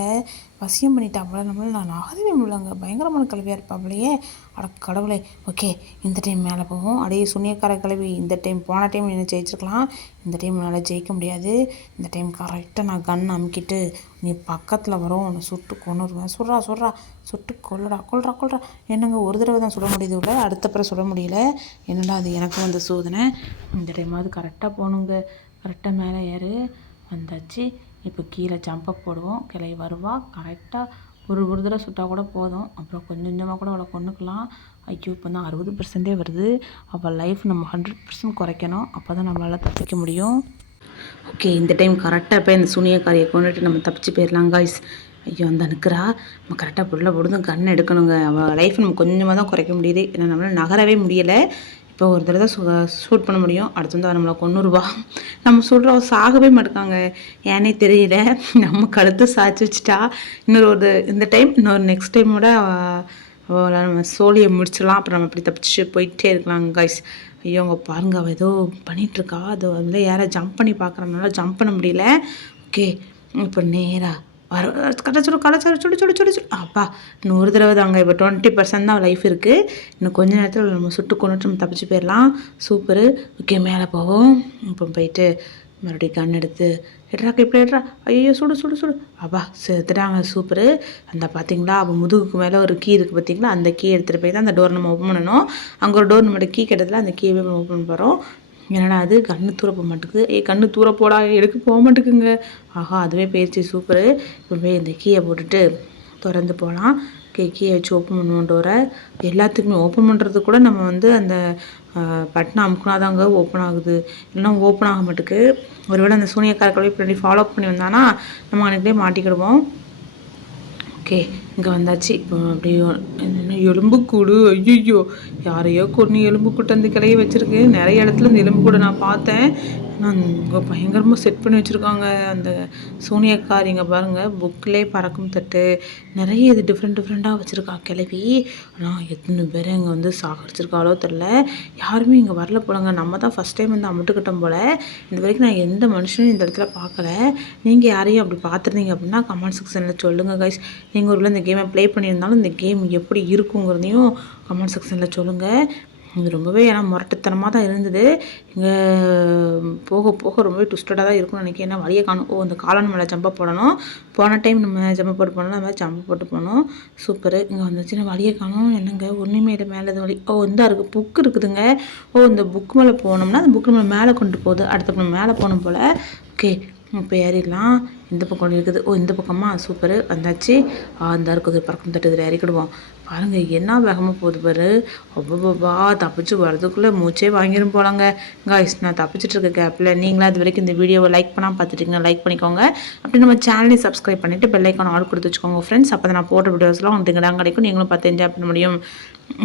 வசியம் பண்ணிட்டாப்புல. நம்மளால் நான் நகரவே முடியலங்க. பயங்கரமான கிளவியாக இருப்பாப்புலையே. அட கடவுளே. ஓகே இந்த டைம் மேலே போவோம். அடையே சுண்ணியக்கார கிளவி, இந்த டைம் போன டைம் என்ன ஜெயிச்சிருக்கலாம், இந்த டைம் என்னால் ஜெயிக்க முடியாது. இந்த டைம் கரெக்டாக நான் கன் அமுக்கிட்டு நீ பக்கத்தில் வரும், உன்னை சுட்டு கொண்டுருவேன். சுட்றா சுட்டு கொல்றா. என்னங்க ஒரு தடவை தான் சுட முடியுது இல்லை, அடுத்த பிறகு சுட முடியல. என்னடா அது எனக்கு வந்த சோதனை. இந்த டைமாவது கரெக்டாக போகணுங்க. கரெக்டாக மேலே ஏறு. வந்தாச்சு. இப்போ கீழே ஜம்பை போடுவோம். கிளை வருவா. கரெக்டாக ஒரு தடவை சுட்டால் கூட போதும். அப்புறம் கொஞ்சமாக கூட அவளை கொண்டுக்கலாம். ஐயோ இப்போ தான் 60% வருது. அவள் லைஃப் நம்ம 100% குறைக்கணும். அப்போ தான் நம்மளால் தப்பிக்க முடியும். ஓகே இந்த டைம் கரெக்டாக போய் இந்த சூனியக்காரியை கொண்டுட்டு நம்ம தப்பிச்சு போயிடலாம் காய்ஸ். ஐயோ அந்த அனுக்கிறா. நம்ம கரெக்டாக புள்ள போடுதும் கண் எடுக்கணுங்க. அவள் லைஃப் நம்ம கொஞ்சமாக தான் குறைக்க முடியுது. ஏன்னா நம்மளால் நகரவே முடியலை. இப்போ ஒரு தடவை தான் ஷூட் பண்ண முடியும். அடுத்து வந்து நம்மளை கொன்னுருவா. நம்ம சொல்கிறோம் சாகவே மாட்டேங்காங்க, ஏன்னே தெரியல. நம்ம கழுத்து சாய்ச்சி வச்சுட்டா. இந்த டைம் நெக்ஸ்ட் டைமோட அவளை நம்ம சோழியை முடிச்சிடலாம். அப்புறம் நம்ம அப்படி தப்பிச்சு போயிட்டே இருக்கலாம் கைஸ். ஐயோ அவங்க பாருங்க, அவள் ஏதோ பண்ணிகிட்ருக்கா. அது அதில் யாரை ஜம்ப் பண்ணி பார்க்குறதுனால ஜம்ப் பண்ண முடியல. ஓகே இப்போ நேராக சுடு. அப்பா இன்னும் ஒரு தடவை தாங்க. இப்போ 20% தான் லைஃப் இருக்குது. இன்னும் கொஞ்ச நேரத்தில் நம்ம சுட்டு கொண்டுட்டு நம்ம தப்பிச்சு போயிடலாம். சூப்பரு. ஓகே மேலே போவோம். இப்போ போயிட்டு மறுபடியும் கண் எடுத்து எடுறா. ஐயோ சுடு. அப்பா செத்துட்டாங்க. சூப்பரு. அந்த பார்த்தீங்களா அவள் முதுகுக்கு மேலே ஒரு கீ இருக்குது பார்த்தீங்களா, அந்த கீ எடுத்துகிட்டு போய் தான் அந்த டோர் நம்ம ஓப்பன் பண்ணணும். அங்கே ஒரு டோர் நம்மளோட கீ கிட்டத்தில் அந்த கீயை நம்ம ஓப்பன் பண்ணுறோம். என்னடா அது கண்ணு தூர போக மாட்டேங்குது. கண்ணு தூர போடா, எடுக்க போக மாட்டேங்குங்க. ஆஹா அதுவே போயிடுச்சு. சூப்பரு. இப்போ போய் இந்த கீயை போட்டுட்டு திறந்து போகலாம். கீயை வச்சு ஓப்பன் பண்ணுவோம் டோரை. எல்லாத்துக்குமே ஓப்பன் பண்ணுறதுக்கு கூட நம்ம வந்து அந்த பட்டனை அமுக்குனாதாங்க ஓப்பன் ஆகுது, இல்லைன்னா ஓப்பன் ஆக மாட்டேக்கு. ஒருவேளை அந்த சூனியக்காரர்களை பின்னாடி ஃபாலோ பண்ணி வந்தானா நம்ம அன்றைக்கிட்டே மாட்டிக்கிடுவோம். ஓகே இங்கே வந்தாச்சு. இப்போ அப்படியே என்ன எலும்புக்கூடு. ஐயோ யாரையோ கொண்டு எலும்புக்கூட்டு அந்த கிளையை வச்சுருக்கு. நிறைய இடத்துல இந்த எலும்புக்கூடு நான் பார்த்தேன். ஆனால் இங்கே பயங்கரமாக செட் பண்ணி வச்சுருக்காங்க அந்த சூனியக்காரி. இங்கே பாருங்கள் புக்கிலே பறக்கும் தட்டு நிறைய இது டிஃப்ரெண்ட்டாக வச்சுருக்கா கிளவி. ஆனால் எத்தனை பேர் இங்கே வந்து சாகடிச்சிருக்காளோ தெரில. யாருமே இங்கே வரல போலங்க. நம்ம தான் ஃபஸ்ட் டைம் வந்து அமுட்டுக்கிட்டோம் போல். இது வரைக்கும் நான் எந்த மனுஷனும் இந்த இடத்துல பார்க்கல. நீங்கள் யாரையும் அப்படி பார்த்துருந்தீங்க அப்படின்னா கமெண்ட் செக்ஷனில் சொல்லுங்கள் கைஸ். நீங்கள் ஒரு இந்த கேமை ப்ளே பண்ணியிருந்தாலும் இந்த கேம் எப்படி இருக்குங்கிறதையும் கமெண்ட் செக்ஷனில் சொல்லுங்கள். இது ரொம்பவே ஏன்னா முரட்டுத்தனமாக தான் இருந்தது. இங்கே போக ரொம்பவே ட்விஸ்டடாக தான் இருக்கும்னு நினைக்கிறேன். ஏன்னா வழியை காணும். இந்த காளான் மேலே ஜம்பை போடணும். போன டைம் நம்ம ஜம்பை போட்டு போனோம், அது மாதிரி ஜம்பை போட்டு போனோம். சூப்பரு. இங்கே வந்துச்சுன்னா வழியை காணும். என்னங்க ஒன்றுமே இல்லை. மேலே வழி இந்த இருக்குது புக்கு இருக்குதுங்க. இந்த புக் மேலே போனோம்னா அந்த புக்கு நம்ம மேலே கொண்டு போகுது. அடுத்த நம்ம மேலே போகணும் போல். ஓகே இப்போ ஏறிடலாம். இந்த பக்கம் இருக்குது. இந்த பக்கமா சூப்பரு. வந்தாச்சு. அந்த இருக்குது பறக்கும் தட்டு இதில் ஏறிக்கிடுவோம். பாருங்கள் என்ன வேகமாக போகுது பாரு. அவ்வளோவா தப்பிச்சு வரதுக்குள்ளே மூச்சே வாங்கிடும் போலாங்க. காய்ஸ் நான் தப்பிச்சுட்டு இருக்க கேப்பில் நீங்களா இது வரைக்கும் இந்த வீடியோவை லைக் பண்ணால் பார்த்துட்டிங்கன்னா லைக் பண்ணிக்கோங்க. அப்படி நம்ம சேனலையும் சப்ஸ்கிரைப் பண்ணிவிட்டு பெல் ஐக்கான் ஆல் கொடுத்து வச்சுக்கோங்க ஃப்ரெண்ட்ஸ். அப்போ தான் நான் போடுற வீடியோஸ்லாம் உங்களுக்கு தான் கிடைக்கும். நீங்களும் பார்த்து என்ஜாய் பண்ண முடியும்.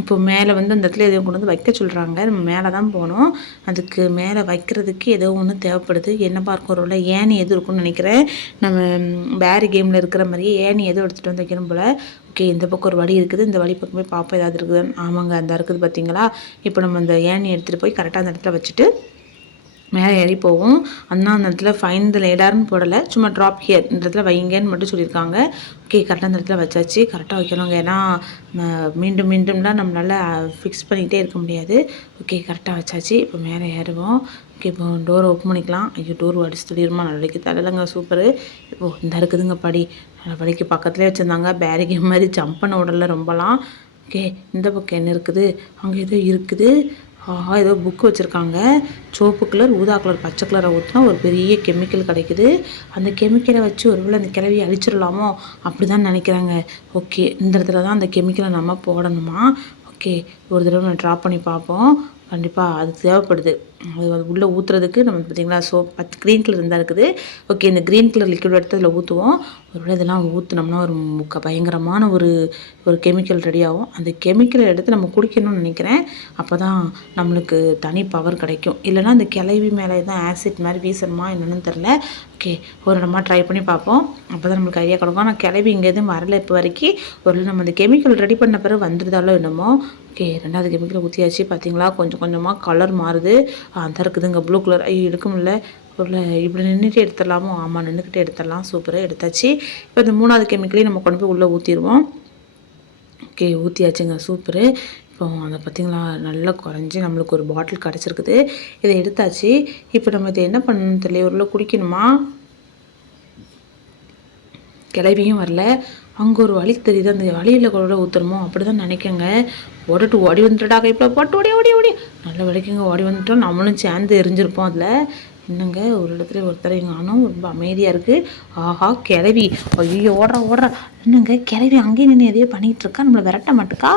இப்போ மேலே வந்து அந்த இடத்துல எதையும் கொண்டு வந்து வைக்க சொல்கிறாங்க. நம்ம மேலே தான் போகணும். அதுக்கு மேலே வைக்கிறதுக்கு ஏதோ ஒன்று தேவைப்படுது. என்ன பார்க்க ஒரு ஏணி எது இருக்குன்னு நினைக்கிறேன். நம்ம பேரி கேமில் இருக்கிற மாதிரியே ஏணி எதுவும் எடுத்துகிட்டு வந்து வைக்கணும் போல். ஓகே இந்த பக்கம் ஒரு வழி இருக்குது. இந்த வழி பக்கமே பார்ப்போம் ஏதாவது இருக்குதுன்னு. ஆமாங்க அந்த இருக்குது பார்த்தீங்களா. இப்போ நம்ம அந்த ஏணி எடுத்துகிட்டு போய் கரெக்டாக அந்த இடத்துல வச்சுட்டு மேலே ஏறி போவோம். அந்த இடத்துல ஃபைன் த லேடார்னு போடலை, சும்மா ட்ராப் ஹியர் இந்த இடத்துல வைங்கன்னு மட்டும் சொல்லியிருக்காங்க. ஓகே கரெக்டாக அந்த இடத்துல வச்சாச்சு. கரெக்டாக வைக்கணுங்க. ஏன்னா மீண்டும்லாம் நம்மளால் ஃபிக்ஸ் பண்ணிகிட்டே இருக்க முடியாது. ஓகே கரெக்டாக வச்சாச்சு. இப்போ மேலே ஏறுவோம். ஓகே இப்போ டோரை ஓப்பன் பண்ணிக்கலாம். ஐயோ டோர் அடிச்சு தள்ளிடுமா, நாளைக்கு தலைலங்க. சூப்பரு. இந்த இருக்குதுங்க படி. படிக்கு பக்கத்துலேயே வச்சுருந்தாங்க. பேரிகேம் மாதிரி ஜம்ப் பண்ண விடல ரொம்பலாம். ஓகே, இந்த பக்கம் என்ன இருக்குது? அங்கே ஏதோ இருக்குது. ஆஹா, ஏதோ புக்கு வச்சுருக்காங்க. சிவப்பு கலர், ஊதா கலர், பச்சை கலரை ஊற்றினா ஒரு பெரிய கெமிக்கல் கிடைக்குது. அந்த கெமிக்கலை வச்சு ஒருவேளை அந்த கிளவியை அழிச்சிடலாமோ அப்படி தான் நினைக்கிறாங்க. ஓகே, இந்த இடத்துல தான் அந்த கெமிக்கலை நம்ம போடணுமா? ஓகே, ஒரு தடவை நான் ட்ரா பண்ணி பார்ப்போம். கண்டிப்பாக அது தேவைப்படுது. அது உள்ளே ஊற்றுறதுக்கு நம்ம பார்த்திங்களா க்ரீன் கலர் இருந்தால் இருக்குது. ஓகே, இந்த க்ரீன் கலர் லிக்விட் எடுத்து அதில் ஊற்றுவோம். ஒருவேளை இதெல்லாம் ஊற்றினோம்னா ஒரு பயங்கரமான ஒரு கெமிக்கல் ரெடி ஆகும். அந்த கெமிக்கலை எடுத்து நம்ம குடிக்கணும்னு நினைக்கிறேன். அப்போ தான் நம்மளுக்கு தனி பவர் கிடைக்கும். இல்லைனா அந்த கிளவி மேலே தான் ஆசிட் மாதிரி வீசணுமா என்னென்னு தெரில. ஓகே, ஒரு இடமா ட்ரை பண்ணி பார்ப்போம். அப்போ தான் நம்மளுக்கு ஐடியா கொடுக்கும். ஆனால் கிளவி இங்கே எதுவும் வரல இப்போ வரைக்கும். ஒரு நம்ம அந்த கெமிக்கல் ரெடி பண்ண பிறகு வந்துருதாலோ என்னமோ. ஓகே, ரெண்டாவது கெமிக்கலை ஊற்றியாச்சு. பார்த்தீங்களா, கொஞ்சம் கொஞ்சமாக கலர் மாறுது. அந்த இருக்குதுங்க ப்ளூ கலர். ஐயோ, எடுக்க முடியல. ஒரு இப்படி நின்றுட்டு எடுத்துடலாமோ? ஆமாம், நின்றுக்கிட்டே எடுத்துடலாம். சூப்பராக எடுத்தாச்சு. இப்போ இந்த மூணாவது கெமிக்கலையும் நம்ம கொண்டு போய் உள்ளே ஊற்றிடுவோம். ஓகே, ஊற்றியாச்சுங்க. சூப்பரு. இப்போ அதை பார்த்திங்களா, நல்லா குறைஞ்சி நம்மளுக்கு ஒரு பாட்டில் கிடச்சிருக்குது. இதை எடுத்தாச்சு. இப்போ நம்ம இதை என்ன பண்ணணும்னு தெரியல. ஒரு குடிக்கணுமா? கிளவியும் வரல. அங்கே ஒரு வழி தெரியுது. அந்த வழியில் கூட ஊற்றணுமோ அப்படி தான் நினைக்கங்க. ஓடி வந்துட்டா கைப்பில் போட்டு ஓடி ஓடி ஓடி நல்ல விலைக்குங்க ஓடி வந்துட்டோம். நம்மளும் சேர்ந்து எரிஞ்சிருப்போம் அதில். என்னங்க, ஒரு இடத்துல ஒருத்தரை காணும். ரொம்ப அமைதியாக இருக்குது. ஆஹா, கிளவி. ஐயோ, ஓடுறா. என்னங்க, கிளவி அங்கேயும் நின்று எதையோ பண்ணிகிட்டு இருக்கா. நம்மளை விரட்ட மாட்டுக்கா.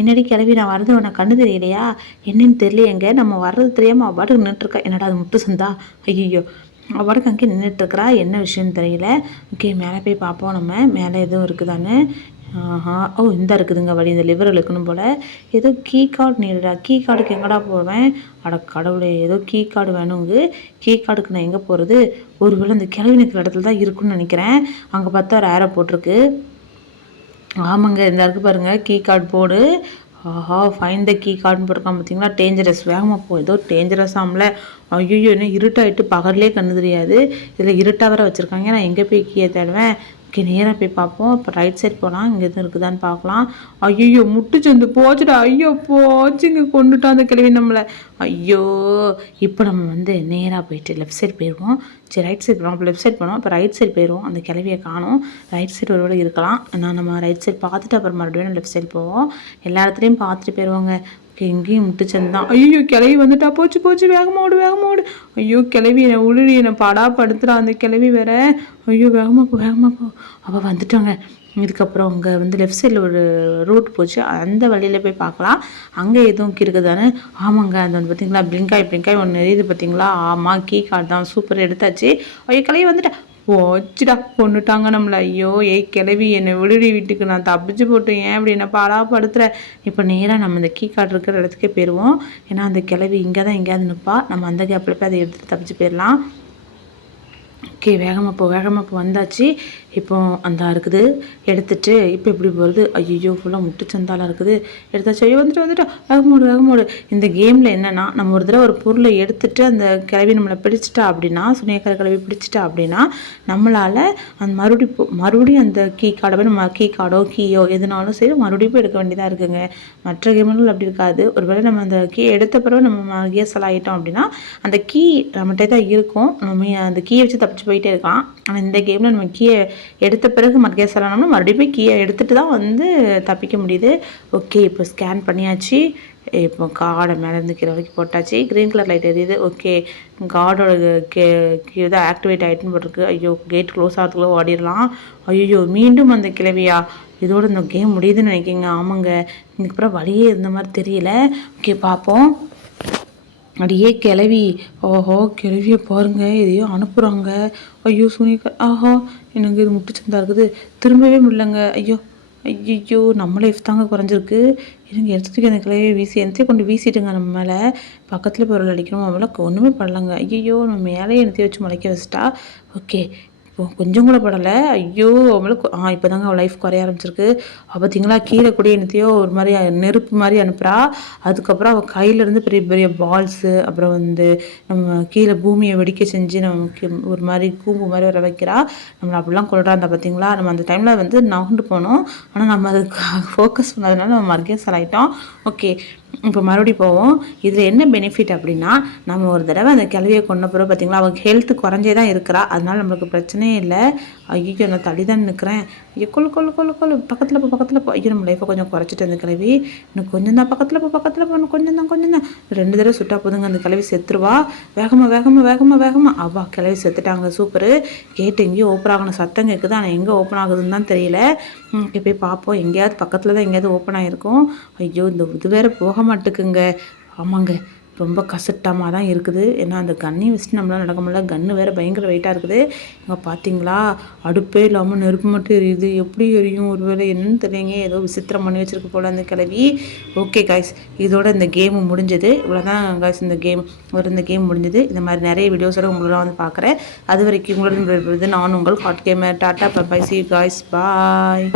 என்னடி கிளவி, நான் வர்றது உனக்கு கண்ணு தெரியலையா? என்னன்னு தெரியலையேங்க. நம்ம வர்றது தெரியாமல் அவ்வாடு நின்றுட்டுருக்கா. என்னடா அது முட்டு சந்தா? ஐயோ, அவருக்கு அங்கே நின்றுட்டுருக்குறா. என்ன விஷயம்னு தெரியல. ஓகே, மேலே போய் பார்ப்போம். நம்ம மேலே எதுவும் இருக்குதான்னு. ஆஹா, ஓ, இந்த இருக்குதுங்க வழி. இந்த லிவர் இழுக்கணும் போல். ஏதோ கீ கார்டு நீடா. கீ கார்டுக்கு எங்கடா போவேன்? அட கடவுளே, ஏதோ கீ கார்டு வேணுங்க. கீ கார்டுக்கு நான் எங்கே போகிறது? ஒருவேளை இந்த கிளவி நிற்கிற இடத்துல தான் இருக்குன்னு நினைக்கிறேன். அங்கே பார்த்தா ஒரு ஏரோ போட்டிருக்கு. ஆமாங்க, இந்த இருக்குது பாருங்கள், கீ கார்டு போடு. ஆஹா, ஃபைன் த கீ கார்டுன்னு போட்டிருக்கான் பார்த்தீங்களா. டேஞ்சரஸ். வேகமாக போ. ஏதோ டேஞ்சரஸ் ஆகல. ஐயோ, என்ன இருட்டாயிட்டு பகல்லே கண்ணு தெரியாது. இதில் இருட்டாக வர வச்சுருக்காங்க. நான் எங்கே போய் கீயை தேடுவேன்? ஓகே, நேராக போய் பார்ப்போம். இப்போ ரைட் சைட் போகலாம். இங்கே எதுவும் இருக்குதான்னு பார்க்கலாம். ஐயோ, முட்டுச்சந்து போச்சுடா. ஐயோ, போச்சுங்க. கொண்டுட்டான் அந்த கிழவி நம்மளை. ஐயோ, இப்போ நம்ம நேராக போயிட்டு லெஃப்ட் சைடு போயிடுவோம். சரி, ரைட் சைடு போகிறோம். அப்போ லெஃப்ட் சைட் போனோம். இப்போ ரைட் சைடு போயிடுவோம். அந்த கிழவியை காணும். ரைட் சைடு ஒரு வேளை இருக்கலாம். நம்ம ரைட் சைடு பார்த்துட்டு அப்புறம் மறுபடியும் லெஃப்ட் சைடு போவோம். எல்லா இடத்துலையும் பார்த்துட்டு போயிடுவாங்க. எங்கேயும் முட்டுச்சந்தான். ஐயோ, கிளவி வந்துட்டா. போச்சு. வேகமாக ஓடு. ஐயோ, கிளவி என்னை உளுறி என்னை படுத்துறா அந்த கிளவி வேற. ஐயோ, வேகமாக போ. அவள் வந்துட்டாங்க. இதுக்கப்புறம் அங்கே லெஃப்ட் சைடில் ஒரு ரூட் போச்சு. அந்த வழியில் போய் பார்க்கலாம். அங்கே எதுவும் இருக்குதானே. ஆமாங்க, அந்த பார்த்தீங்களா, பிளிங்காய் ஒன்று எரியுது பார்த்தீங்களா. ஆமாம், கீ கார்டு தான். சூப்பர், எடுத்தாச்சு. ஐயோ, கிளவி வந்துட்டா. போச்சுடா, கொண்டுட்டாங்க நம்மளை. ஐயோ, கிளவி என்னை விடுடி வீட்டுக்கு நான் தப்பிச்சு போட்டேன். ஏன் அப்படி என்ன படுத்துற? இப்போ நேராக நம்ம இந்த கீ கார்டு இருக்கிற இடத்துக்கே போயிடுவோம். ஏன்னா அந்த கிளவி இங்கே தான் எங்கேயாவது நிற்பா. நம்ம அந்த கேப்பில் போய் அதை எடுத்துகிட்டு தப்பிச்சு போயிடலாம். ஓகே, வேகமாக போ. வந்தாச்சு. இப்போ அந்த இருக்குது. எடுத்துட்டு இப்போ எப்படி போகிறது? ஐயோ, ஃபுல்லாக முட்டுச்சந்தாலாம் இருக்குது. எடுத்தாச்சு. ஐயோ, வந்துட்டு வேகமோடு. இந்த கேமில் என்னென்னா, நம்ம ஒரு தடவை ஒரு பொருளை எடுத்துட்டு அந்த கிளவி நம்மளை பிடிச்சிட்டா அப்படின்னா, சுனியக்கார கிளவி பிடிச்சிட்டா அப்படின்னா, நம்மளால் அந்த மறுபடியும் அந்த கீ கார்டை நம்ம கீ கார்டோ கீயோ எதுனாலும் சரி மறுபடியும் எடுக்க வேண்டியதாக இருக்குங்க. மற்ற கேம்கள் அப்படி இருக்காது. ஒருவேளை நம்ம அந்த கீ எடுத்த பிறகு நம்ம கேஸல் ஆகிட்டோம் அப்படின்னா, அந்த கீ நம்மகிட்ட தான் இருக்கும். நம்ம அந்த கீயை வச்சு தப்பிச்சு போயிட்டே இருக்கலாம். ஆனால் இந்த கேமில் நம்ம கீயை எடுத்த பிறகு மர்கேஸ் ஆனோம்னா மறுபடியும் போய் கீயை எடுத்துகிட்டு தான் தப்பிக்க முடியுது. ஓகே, இப்போ ஸ்கேன் பண்ணியாச்சு. இப்போ கார்டை மேலேருந்து கீழே வரைக்கும் போட்டாச்சு. க்ரீன் கலர் லைட் எரியுது. ஓகே, கார்டோட தான் ஆக்டிவேட் ஆகிட்டுன்னு போட்டிருக்கு. ஐயோ, கேட் க்ளோஸ் ஆகிறதுக்குள்ளே ஓடிடலாம். ஐயோ, மீண்டும் அந்த கிளவியா? இதோட இந்த கேம் முடியுதுன்னு நினைக்கிங்க. ஆமாங்க, இதுக்கப்புறம் வழியே இருந்த மாதிரி தெரியல. ஓகே, பார்ப்போம். அடியே கிளவி. ஓஹோ, கிளவியை பாருங்க, எதையோ அனுப்புகிறாங்க. ஐயோ, ஆஹா, எனக்கு இது முட்டுச்சந்தா இருக்குது. திரும்பவே முடியலங்க. ஐயோ, நம்ம லைஃப் தாங்க குறைஞ்சிருக்கு. எனக்கு எடுத்துட்டு அந்த கிளவியை என்னத்தையும் கொண்டு வீசிட்டுங்க நம்ம மேலே. பக்கத்தில் பொருள் அடிக்கணும். அவளுக்கு ஒன்றுமே பண்ணலங்க. ஐயோ, நம்ம மேலே என்னத்தையும் வச்சு முளைக்க வச்சிட்டா. ஓகே, இப்போ கொஞ்சம் கூட படலை. ஐயோ, அவளுக்கு இப்போ தாங்க அவள் லைஃப் குறைய ஆரம்பிச்சிருக்கு. பார்த்தீங்களா, கீழே கூட என்னத்தையோ ஒரு மாதிரி நெருப்பு மாதிரி அனுப்புகிறா. அதுக்கப்புறம் அவள் கையிலேருந்து பெரிய பெரிய பால்ஸு, அப்புறம் நம்ம கீழே பூமியை வெடிக்க செஞ்சு நமக்கு ஒரு மாதிரி கூம்பு மாதிரி வர வைக்கிறா. நம்மளை அப்படிலாம் கொள்றா. அந்த பார்த்தீங்களா, நம்ம அந்த டைமில் நகர்ந்து போனோம். ஆனால் நம்ம அதுக்கு ஃபோக்கஸ் பண்ணதுனால நம்ம மர்கேசல் ஆகிட்டோம். ஓகே, இப்போ மறுபடியும் போவோம். இதில் என்ன பெனிஃபிட் அப்படின்னா, நம்ம ஒரு தடவை அந்த கிளவியை கொண்ட பிறகு பார்த்தீங்களா, அவள் ஹெல்த் குறைஞ்சே தான் இருக்கிறா. அதனால நம்மளுக்கு பிரச்சனையே இல்லை. ஐயோ நான் தள்ளி தான் நிற்கிறேன். ஐயோ கொள்ளு கொள்ளு கொள்ளு கொள்ளு பக்கத்தில் போ. ஐயோ நம்ம லைஃப்பை கொஞ்சம் குறைச்சிட்டு அந்த கிளவி. இன்னும் கொஞ்சம் தான் பக்கத்தில் போ கொஞ்சம் தான் 2 தடவை சுட்டா போதுங்க, அந்த கிளவி செத்துருவா. வேகமாக அவா கிளவி செத்துட்டாங்க. சூப்பரு. கேட்டு எங்கேயோ ஓப்பன் ஆகணும் சத்தம் கேட்குது. ஆனால் எங்கே ஓப்பன் ஆகுதுன்னு தான் தெரியல. போய் பார்ப்போம். எங்கேயாவது பக்கத்தில் தான் எங்கேயாவது ஓப்பன் ஆகிருக்கும். ஐயோ இந்த இது வேறு போக மாட்டுக்குங்க. ஆமாங்க, ரொம்ப கசட்டமாக தான் இருக்குது. ஏன்னா அந்த கன்னையும் வச்சுட்டு நம்மளால் நடக்க முடியல. கன்று வேறு பயங்கர வெயிட்டாக இருக்குது. இங்கே பார்த்தீங்களா, அடுப்பே இல்லாமல் நெருப்பு மட்டும் எரியுது. எப்படி எரியும் ஒரு வேளை என்னன்னு தெரியலைங்க. ஏதோ விசித்திரம் பண்ணி வச்சுருக்கு போல் அந்த கிளவி. ஓகே காய்ஸ், இதோட இந்த கேமு முடிஞ்சது. இவ்வளோதான் காய்ஸ், இந்த கேம் முடிஞ்சது. இந்த மாதிரி நிறைய வீடியோஸோட உங்களெலாம் வந்து பார்க்குறேன். அது வரைக்கும் உங்களோட நான் உங்கள் hot gamer. Tata bye see guys, பாய்.